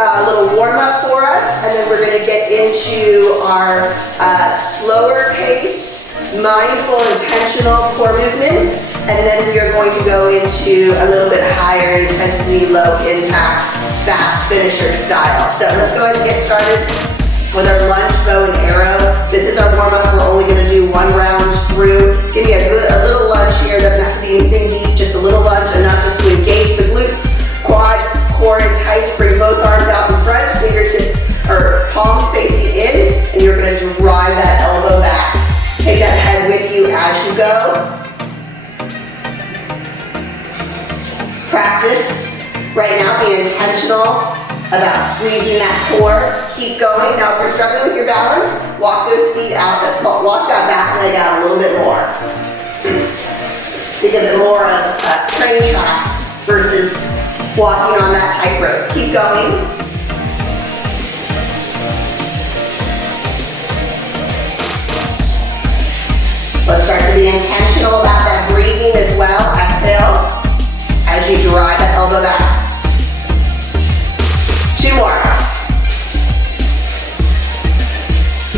a little warm up for us, and then we're gonna get into our slower paced, mindful, intentional core movements, and then we are going to go into a little bit higher intensity, low impact, fast finisher style. So let's go ahead and get started with our lunge, bow, and arrow. This is our warm up. We're only gonna do one round through. Give me a little lunge here. Doesn't have to be anything deep, just a little lunge, enough just to engage the glutes, quads, core and tight. Bring both arms out in front, fingertips or palms facing in, and you're gonna drive that elbow back. Take that head with you as you go. Practice right now, being intentional about squeezing that core. Keep going. Now if you're struggling with your balance, walk those feet out, walk that back leg out a little bit more. Think of it more of train tracks versus walking on that tightrope. Keep going. Let's start to be intentional about that breathing as well. Exhale as you drive that elbow back. 2 more.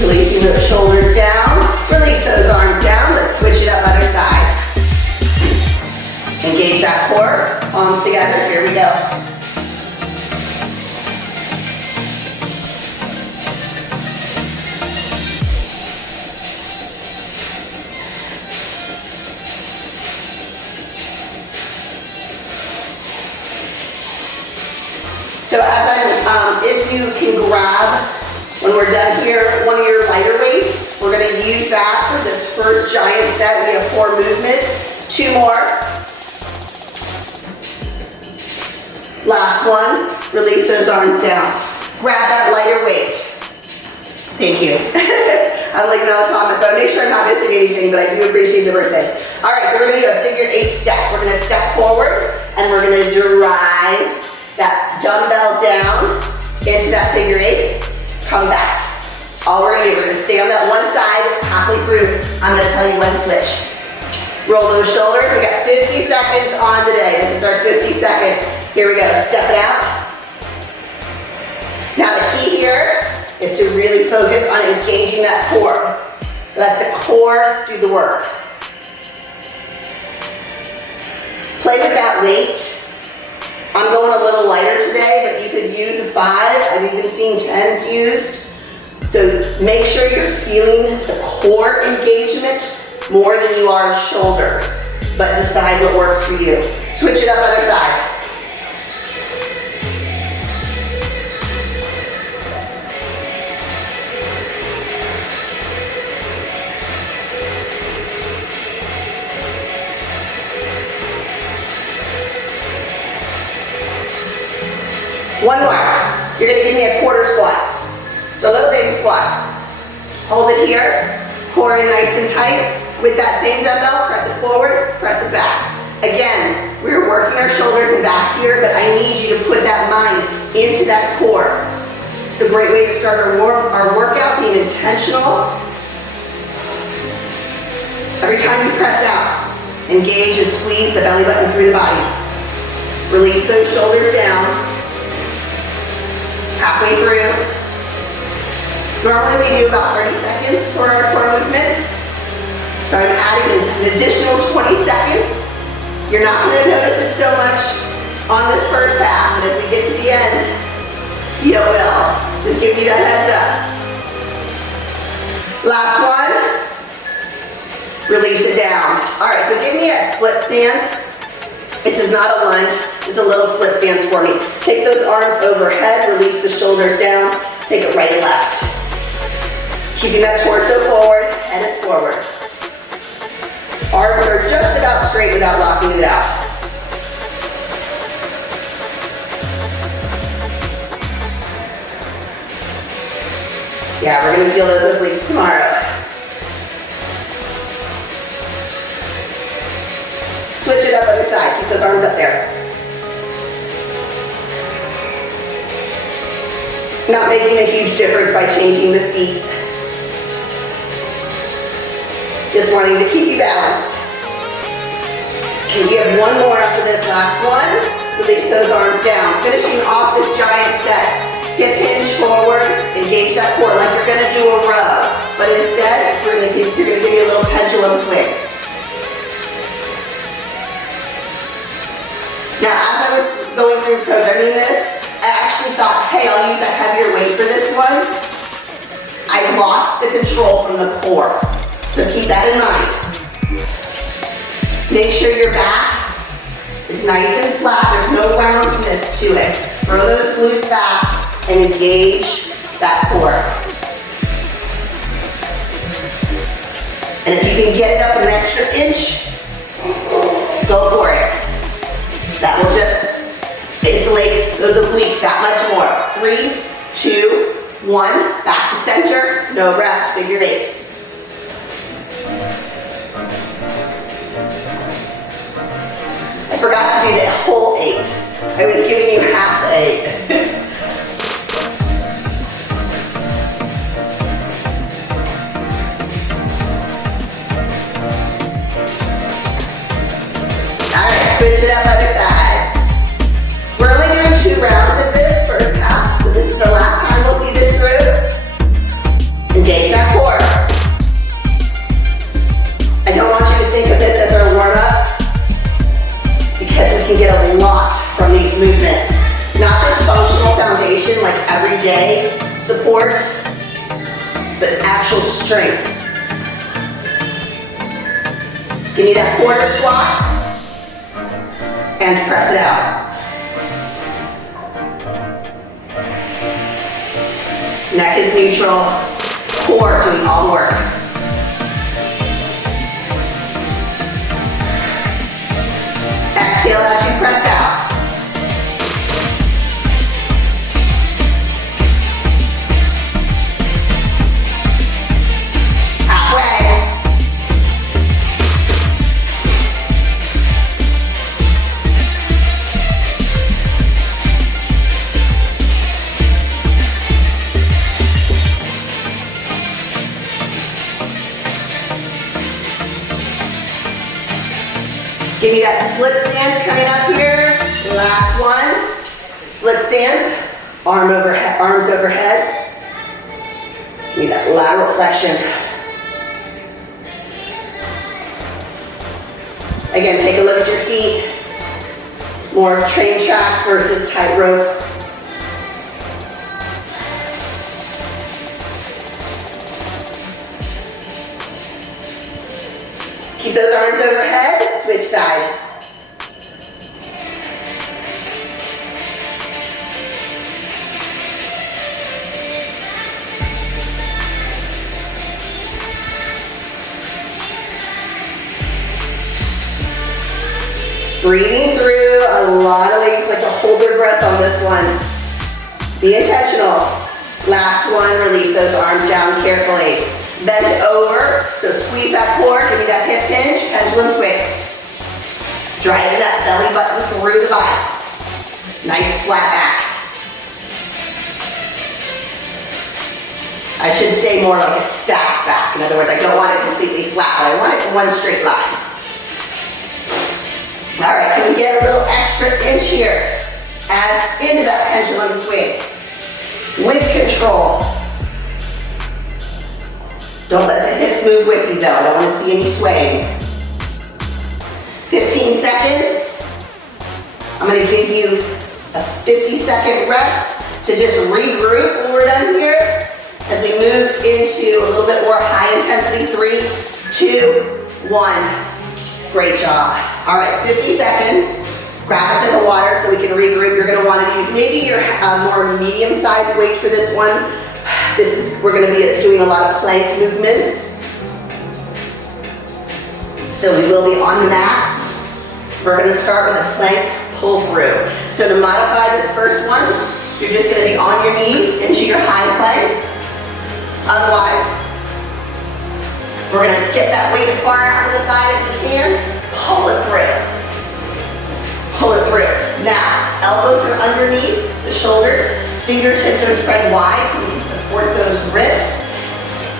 Releasing those shoulders down. Release those arms down. Let's switch it up other side. Engage that core. Palms together. Here we go. So if you can grab, when we're done here, one of your lighter weights, we're gonna use that for this first giant set. We have 4 movements, 2 more. Last one, release those arms down. Grab that lighter weight. Thank you. I'm like no comments, so I make sure I'm not missing anything, but I do appreciate the birthday. All right, so we're gonna do a figure 8 step. We're gonna step forward, and we're gonna drive that dumbbell down into that figure 8, come back. All we're gonna do, we're gonna stay on that one side halfway through. I'm gonna tell you when to switch. Roll those shoulders. We got 50 seconds on today. This is our 50-second. Here we go, step it out. Now the key here is to really focus on engaging that core. Let the core do the work. Play with that weight. I'm going a little lighter today, but you could use a 5. I've even seen 10s used. So make sure you're feeling the core engagement more than you are shoulders, but decide what works for you. Switch it up other side. One more. You're gonna give me a quarter squat. So a little baby squat. Hold it here. Core in nice and tight. With that same dumbbell, press it forward, press it back. Again, we're working our shoulders and back here, but I need you to put that mind into that core. It's a great way to start our workout, being intentional. Every time you press out, engage and squeeze the belly button through the body. Release those shoulders down. Halfway through. Normally we do about 30 seconds for our core movements. So I'm adding an additional 20 seconds. You're not going to notice it so much on this first half, but as we get to the end, you will. Just give you that heads up. Last one. Release it down. All right, so give me a split stance. This is not a lunge, just a little split stance for me. Take those arms overhead, release the shoulders down, take it right and left. Keeping that torso forward, head is forward. Arms are just about straight without locking it out. Yeah, we're gonna feel those obliques tomorrow. Switch it up other side, keep those arms up there. Not making a huge difference by changing the feet. Just wanting to keep you balanced. Okay, we have one more after this last one. Release those arms down. Finishing off this giant set. you're gonna give me a little pendulum swing. Now, as I was going through programming this, I actually thought, hey, I'll use a heavier weight for this one. I lost the control from the core. So keep that in mind. Make sure your back is nice and flat. There's no roundness to it. Throw those glutes back and engage that core. And if you can get it up an extra inch, go for it. That will just isolate those obliques that much more. 3, 2, 1, back to center, no rest, figure 8. I forgot to do the whole 8. I was giving you half 8. Alright, switch it up other side. We're only doing 2 rounds of this first half, so this is the last time we'll see this through. Engage that core. I don't want you to think of this as our warm-up, because we can get a lot from these movements. Not just functional foundation like everyday support, but actual strength. Give me that quarter squat and press it out. Neck is neutral, core doing all the work. Exhale as you press out. Halfway. Give me that split stance coming up here. Last one. Split stance. Arms overhead. Give me that lateral flexion. Again, take a look at your feet. More train tracks versus tightrope. Keep those arms overhead, switch sides. Breathing through, a lot of ladies like to hold their breath on this one. Be intentional. Last one, release those arms down carefully. Bend over, so squeeze that core, give me that hip hinge, pendulum swing. Driving that belly button through the body. Nice flat back. I should say more like a stacked back. In other words, I don't want it completely flat, but I want it in one straight line. All right, can we get a little extra inch here? As into that pendulum swing. With control. Don't let the hips move with you though. I don't want to see any swaying. 15 seconds. I'm going to give you a 50-second rest to just regroup when we're done here. As we move into a little bit more high intensity. 3, 2, 1. Great job. All right, 50 seconds. Grab us in the water so we can regroup. You're going to want to use maybe your more medium-sized weight for this one. We're going to be doing a lot of plank movements. So we will be on the mat. We're going to start with a plank pull through. So to modify this first one, you're just going to be on your knees into your high plank. Otherwise, we're going to get that weight as far out to the side as we can. Pull it through. Pull it through. Now, elbows are underneath the shoulders. Fingertips are spread wide so we can support those wrists.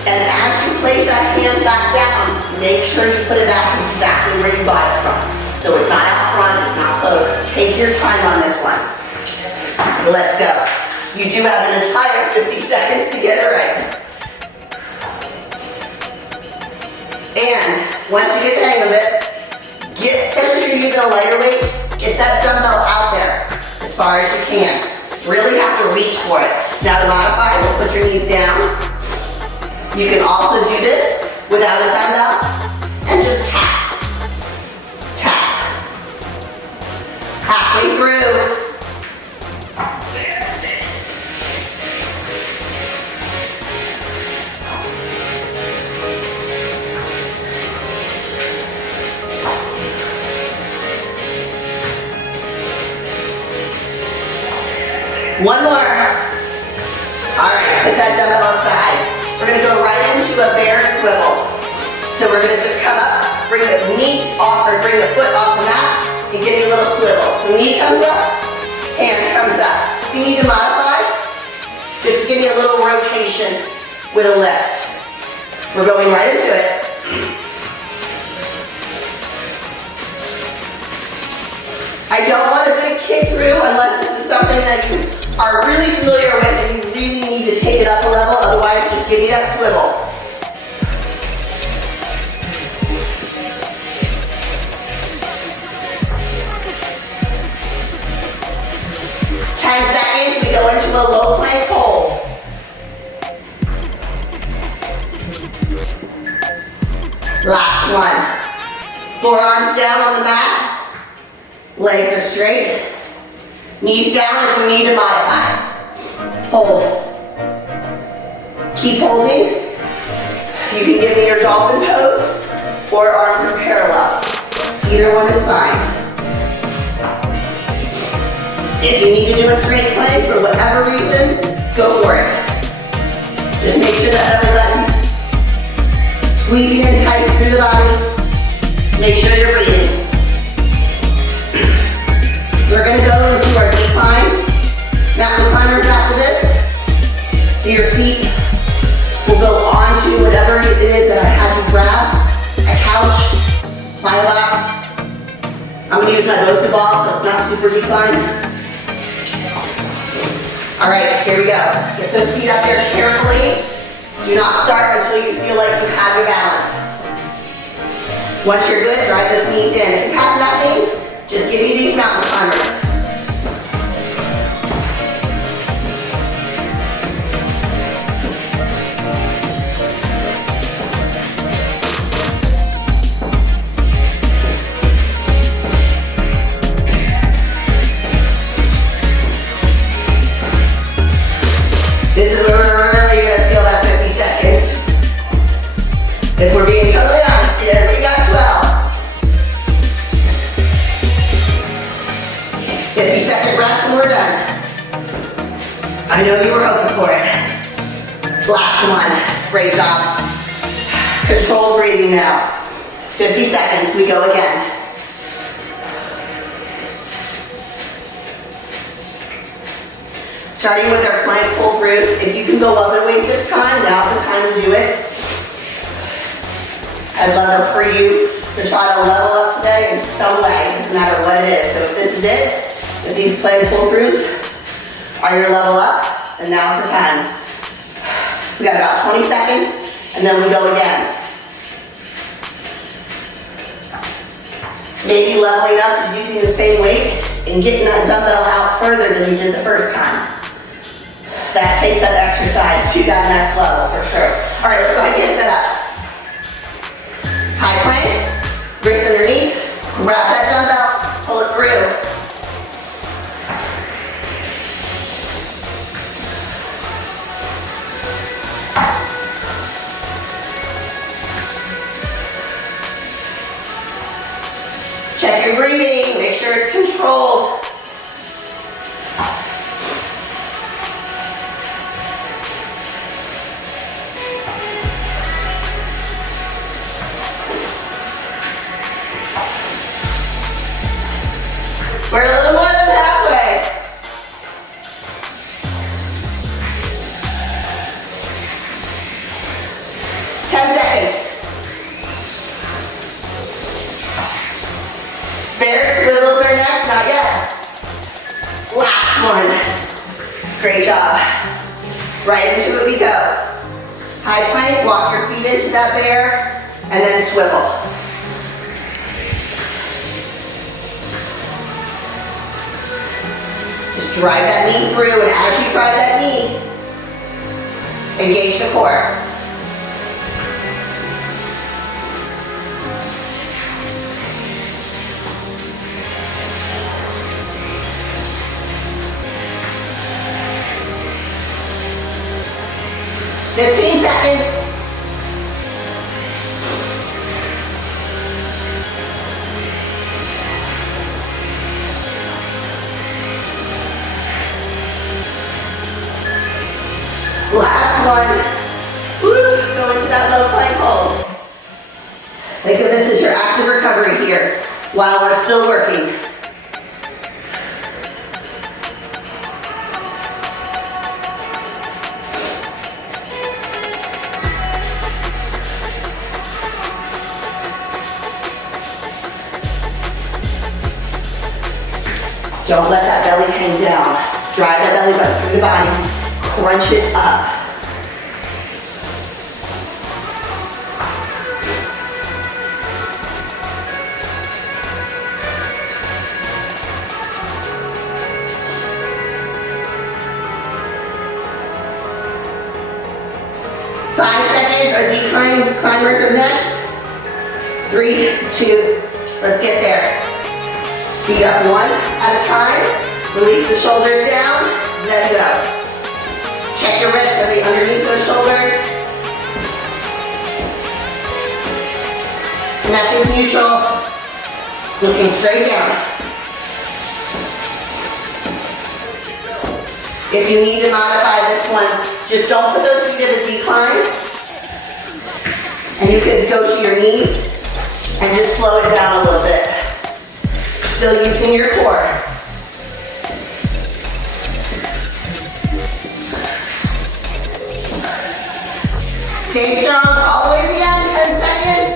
And as you place that hand back down, make sure you put it back exactly where you got it from. So it's not out front, it's not close. Take your time on this one. Let's go. You do have an entire 50 seconds to get it right. And once you get the hang of it, especially if you're using a lighter weight, get that dumbbell out there as far as you can. Really have to reach for it. Now to modify, we'll put your knees down. You can also do this without a dumbbell and just tap. Tap. Halfway through. One more. All right, put that dumbbell aside. We're gonna go right into a bear swivel. So we're gonna just come up, bring the knee off, or bring the foot off the mat, and give you a little swivel. So knee comes up, hand comes up. If you need to modify, just give me a little rotation with a lift. We're going right into it. I don't want a big kick through unless this is something that you are really familiar with and you really need to take it up a level, otherwise just give me that swivel. We go into a low plank hold. Last one. Forearms down on the mat. Legs are straight. Knees down if you need to modify. Hold. Keep holding. You can give me your dolphin pose or arms are parallel. Either one is fine. If you need to do a straight plank for whatever reason, go for it. Just make sure that belly button squeezing in tight through the body. Make sure you're breathing. We're going to go into our decline. Mountain climbers after this. So your feet will go onto whatever it is that I have you grab. A couch, my lap. I'm going to use my Bosa ball so it's not super declined. All right, here we go. Get those feet up there carefully. Do not start until you feel like you have your balance. Once you're good, drive those knees in. If you have nothing, just give me these mountain climbers. This is where we're really going to feel that 50 seconds. If we're being totally honest here, we got 12. 50-second rest and we're done. I know you were hoping for it. Last one. Great job. Controlled breathing now. 50 seconds, we go again. Starting with our plank pull throughs. If you can go up and weight this time, now's the time to do it. I'd love for you to try to level up today in some way, doesn't matter what it is. So if this is it, if these plank pull throughs are your level up, then now's the time. We got about 20 seconds, and then we go again. Maybe leveling up is using the same weight and getting that dumbbell out further than you did the first time. That takes that exercise to that next level for sure. All right, let's go ahead and get set up. High plank, wrists underneath, grab that dumbbell, pull it through. Check your breathing, make sure it's controlled. We're a little more than halfway. Bear swivels are next, not yet. Last one. Great job. Right into it we go. High plank, walk your feet into that bear, and then swivel. Just drive that knee through, and as you drive that knee, engage the core. "15 seconds. Last one. Woo. Go into that low plank hold. Think of this as your active recovery here while we're still working. Don't let that belly hang down. Drive that belly button through the body. Crunch it up. Our decline climbers are next. 3, 2, let's get there. Feet up one at a time. Release the shoulders down, then go. Check your wrists, are they underneath those shoulders? Neck is neutral. Looking straight down. If you need to modify this one, just don't put those feet at a decline. And you can go to your knees and just slow it down a little bit. Still using your core. Stay strong all the way to the end, 10 seconds.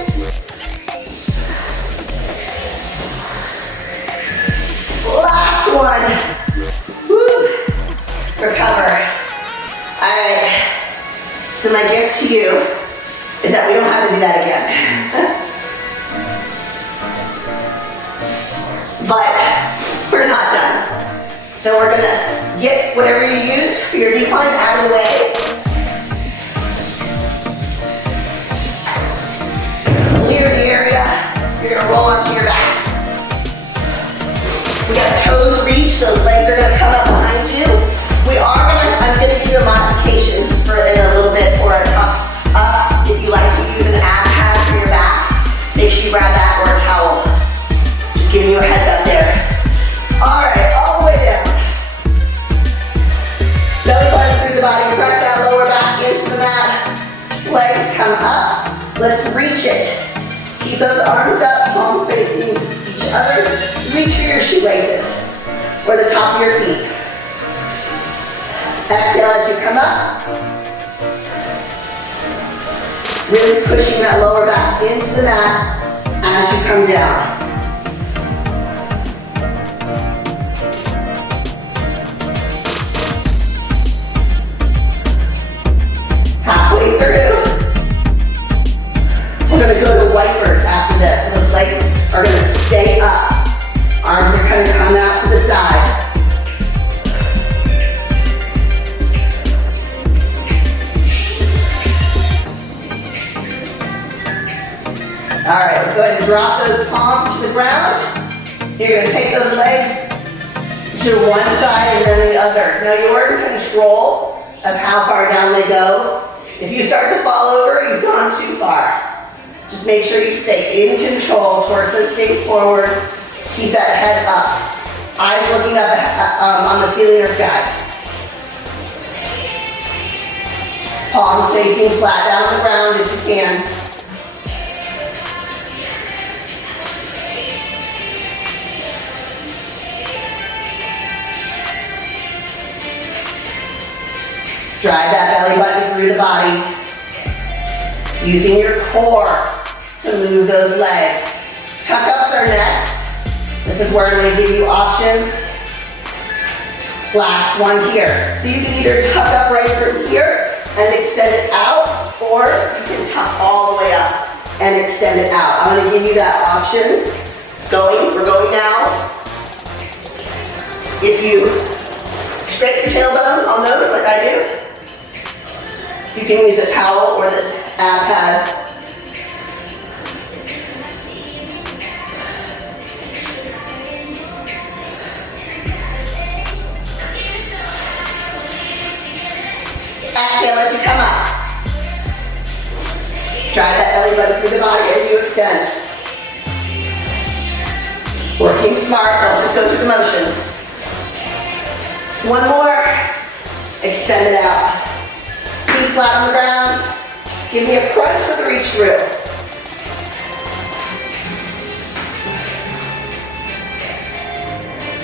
Last one. Woo. Recover. All right. So my gift to you is that we don't have to do that again. But we're not done. So we're gonna get whatever you used for your decline out of the way. Clear the area. You're gonna roll onto your back. We got toes reach, those legs are gonna come up behind you. I'm gonna give you a modification for in a little bit, or a up. If you like to use an ab pad for your back, make sure you grab that or a towel. Just giving you a heads up there. All right, all the way down. Belly button through the body, press that lower back into the mat. Legs come up, let's reach it. Keep those arms up, palms facing each other. Reach for your shoelaces, or the top of your feet. Exhale as you come up. Really pushing that lower back into the mat as you come down. Halfway through, we're going to go to wipers after this. So those legs are going to stay up. Arms are going to come out to the side. All right, let's go ahead and drop those palms to the ground. You're gonna take those legs to one side and then the other. Now you're in control of how far down they go. If you start to fall over, you've gone too far. Just make sure you stay in control, torso stays forward, keep that head up. Eyes looking up on the ceiling or sky. Palms facing flat down on the ground if you can. Drive that belly button through the body. Using your core to move those legs. Tuck-ups are next. This is where I'm going to give you options. Last one here. So you can either tuck up right from here and extend it out, or you can tuck all the way up. and extend it out. I'm gonna give you that option. We're going now. If you scrape your tailbone on those like I do, you can use a towel or this ab pad. Exhale as you come up. Drive that belly button through the body as you extend. Working smart, don't just go through the motions. One more. Extend it out. Feet flat on the ground. Give me a crunch for the reach through.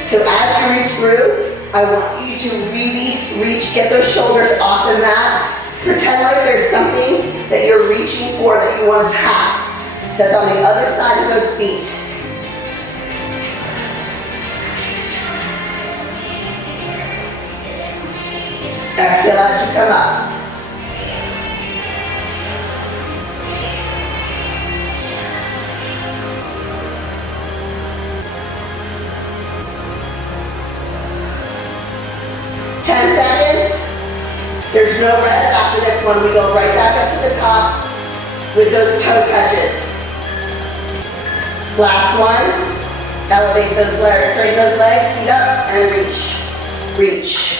So as you reach through, I want you to really reach, get those shoulders off the mat. Pretend like there's something that you're reaching for that you want to tap. That's on the other side of those feet. Exhale as you come up. There's no rest after this one. We go right back up to the top with those toe touches. Last one. Elevate those legs, straighten those legs, feet up, and reach. Reach.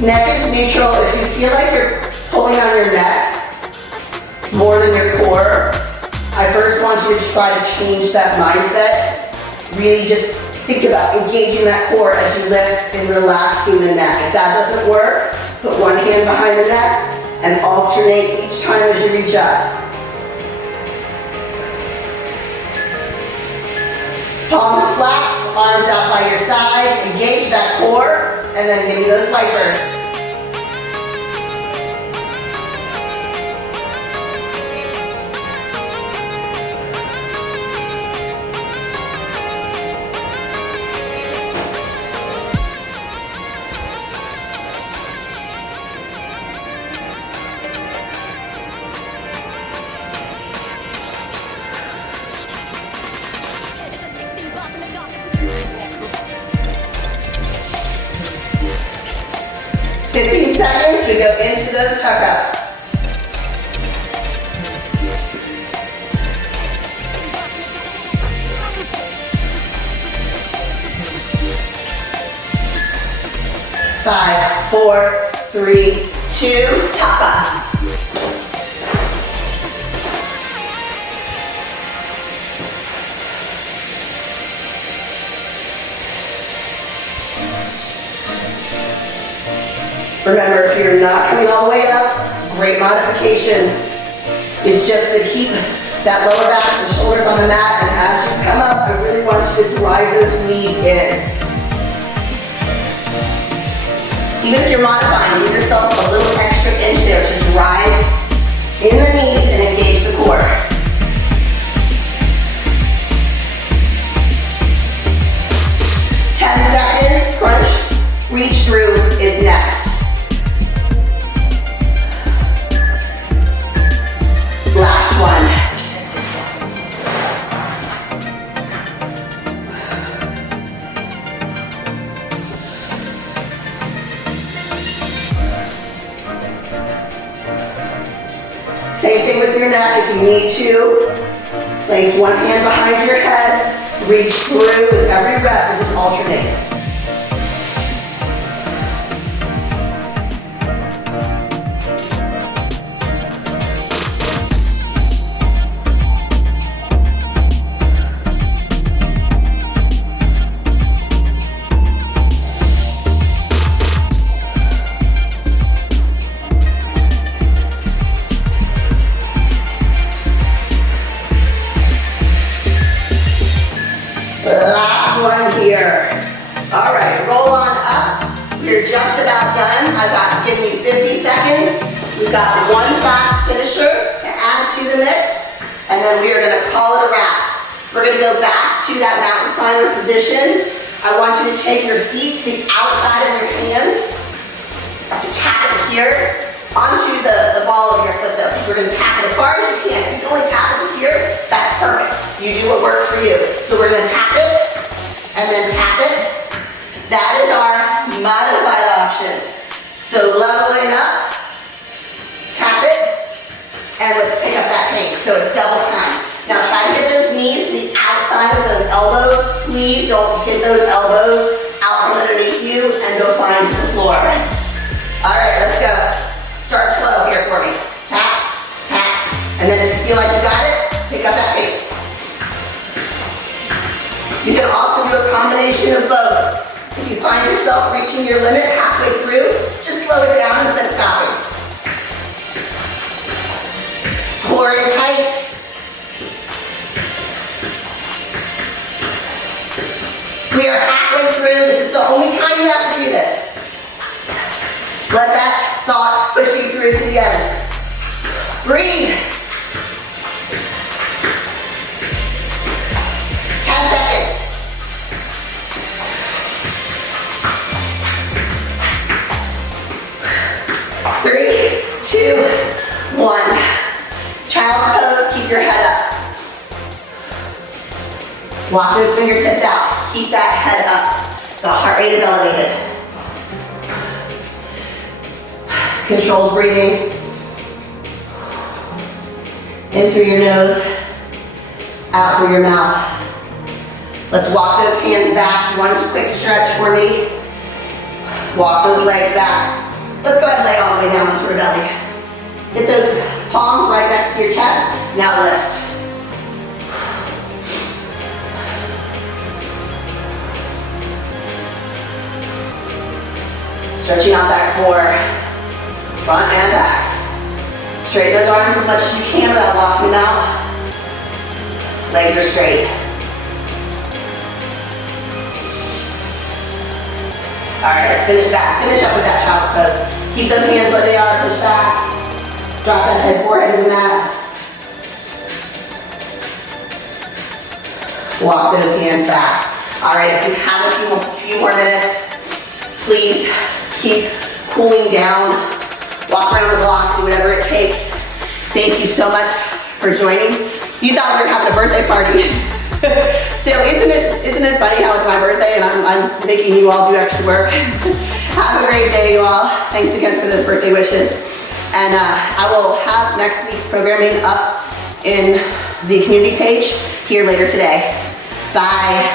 Neck is neutral. If you feel like you're pulling on your neck more than your core, I first want you to try to change that mindset. Really just think about engaging that core as you lift and relaxing the neck. If that doesn't work, put one hand behind the neck and alternate each time as you reach up. Palms flat, arms out by your side, engage that core, and then give me those vipers. We go into those tuck ups. Five, four, three, two, tuck up. Remember, if you're not coming all the way up, great modification. It's just to keep that lower back and shoulders on the mat, and as you come up, I really want you to drive those knees in. Even if you're modifying, give yourself a little extra inch there to drive in the knees and engage the core. Seconds, crunch, reach through is next. Last one. Same thing with your neck. If you need to, place one hand behind your head, reach through with every rep and just alternate. Last one here. All right, roll on up. You're just about done. I've got to give me 50 seconds. We've got one fast finisher to add to the mix, and then we are gonna call it a wrap. We're gonna go back to that mountain climber position. I want you to take your feet to the outside of your hands. So tap it here onto the ball of your foot though. We're gonna tap it as far as you can. If you can only tap it to here, that's perfect. You do what works for you. So we're gonna tap it, and then tap it. That is our modified option. So leveling up, tap it, and let's pick up that pace. So it's double time. Now try to get those knees to the outside of those elbows. Please don't get those elbows out from underneath you and go flying to the floor. All right, let's go. Start slow here for me. Tap, tap, and then if you feel like you got it, pick up that pace. You can also do a combination of both. If you find yourself reaching your limit halfway through, just slow it down instead of stopping. Core in tight. We are halfway through. This is the only time you have to do this. Let that thought push you through to the end. Breathe. 10 seconds. 3, 2, 1. Child's pose, keep your head up. Walk those fingertips out. Keep that head up. The heart rate is elevated. Controlled breathing. In through your nose, out through your mouth. Let's walk those hands back. One quick stretch for me. Walk those legs back. Let's go ahead and lay all the way down onto your belly. Get those palms right next to your chest. Now lift. Stretching out that core, front and back. Straighten those arms as much as you can without locking them out. Legs are straight. All right, let's finish back. Finish up with that child's pose. Keep those hands where they are, push back. Drop that head, forehead in the mat. Walk those hands back. All right, if you have a few more minutes, please keep cooling down. Walk around the block, do whatever it takes. Thank you so much for joining. You thought we were having a birthday party. So isn't it funny how it's my birthday and I'm making you all do extra work? Have a great day, you all. Thanks again for those birthday wishes. And I will have next week's programming up in the community page here later today. Bye.